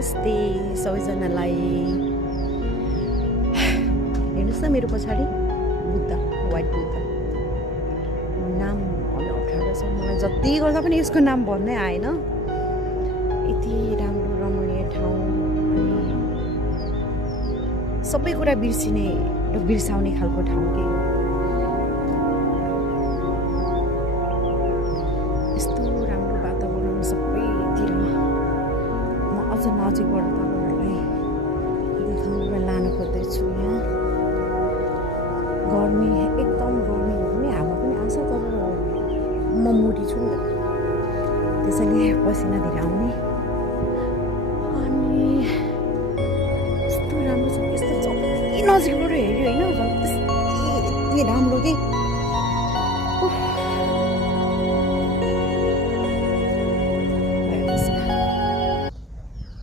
नमस्ते सबैजनालाई। हेर्नुहोस् न मेरो पछाडि बुद्ध, व्हाइट बुद्ध। नाम भन्न अप्ठ्यारो छ मलाई, जति गर्दा पनि यसको नाम भन्नै आएन। यति राम्रो रमणीय ठाउँ अनि सबै कुरा बिर्सिने र बिर्साउने खालको ठाउँ के हो। यस्तो राम्रो वातावरण सबैतिर। म अझ नजिकबाट तपाईँहरूलाई देखाउन लान खोज्दैछु। यहाँ गर्मी, एकदम गर्मी हो भने हावा पनि आउँछ, तर म मोटी छु नि त, त्यसैले पसिना धेरै आउने।